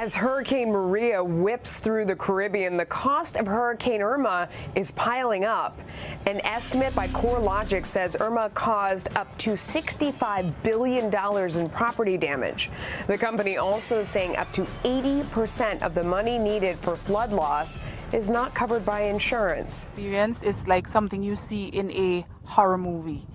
As Hurricane Maria whips through the Caribbean, the cost of Hurricane Irma is piling up. An estimate by CoreLogic says Irma caused up to $65 billion in property damage. The company also saying up to 80% of the money needed for flood loss is not covered by insurance. Experience is like something you see in a horror movie.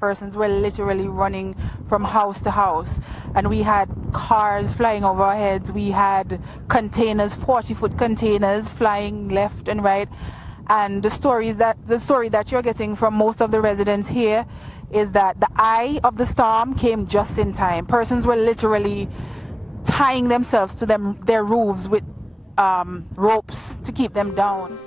Persons were literally running from house to house, and we had cars flying over our heads. We had containers, 40-foot containers flying left and right. And the story that you're getting from most of the residents here is that the eye of the storm came just in time. Persons were literally tying themselves to their roofs with ropes to keep them down.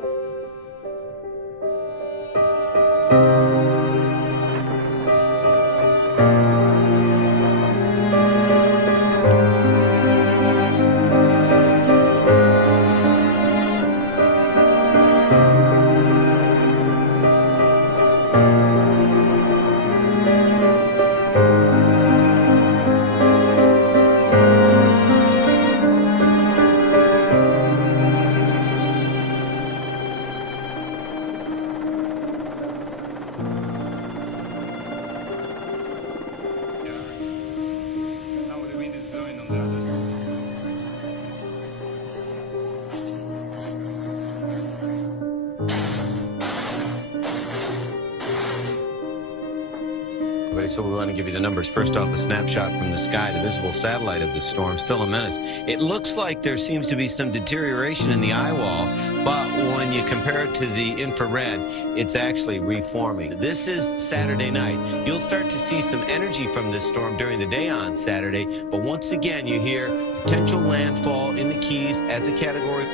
So we want to give you the numbers. First off, a snapshot from the sky, the visible satellite of the storm, still a menace. It looks like there seems to be some deterioration in the eye wall, but when you compare it to the infrared, it's actually reforming. This is Saturday night. You'll start to see some energy from this storm during the day on Saturday, but once again, you hear potential landfall in the Keys as a Category